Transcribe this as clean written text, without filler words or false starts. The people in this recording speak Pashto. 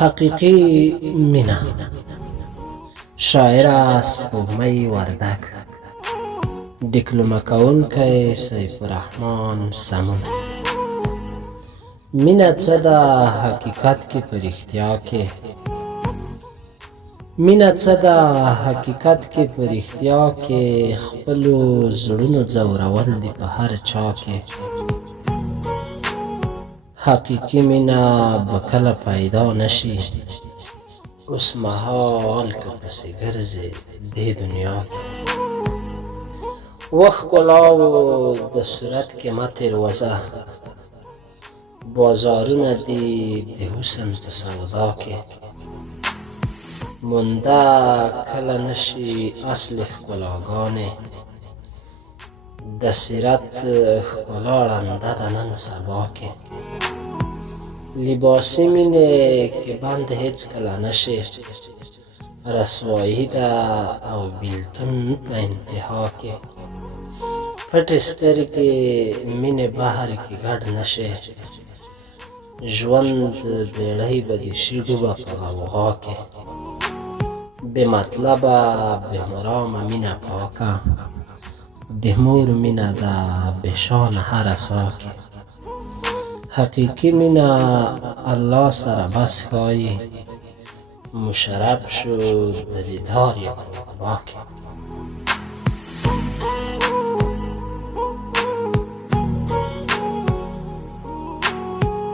حقیقي مینه. شاعره سپوږمۍ وردګ، ډیپلومه کوونکی سیف الرحمن سمون. مینه څه ده حقیقت کې په رښتیا کې؟ مینه څه ده حقیقت کې په رښتیا کې؟ خپلو زړونو ځورول دي په هر چا کې. حقیقي مینه به کله پیدا نشي، اوس مهال که پسې ګرځې دې دنیا کې. وښکلاوو د صورت کې مه تېروځه، بازارونه دي د حسن په سودا کې. مونده کله نشي اصل ښکلاګانې، د سیرت ښکلا ړنده ده نن سبا کې. لباسي مینې کې بند هېڅکله نشي، رسوایي ده او بیلتون په انتها کې. پټې سترګې مینې بحر کې ګډ نشي، ژوند بیړۍ به دې شي ډوبه په غوغا کې. بې مطلبه بې مرامه مینه پاکه، د مور مینه ده بې شانه هره سا کې. حقیقي مینه الله سره بس ښایي، مشرف شو د دیدار یو عقبا کې.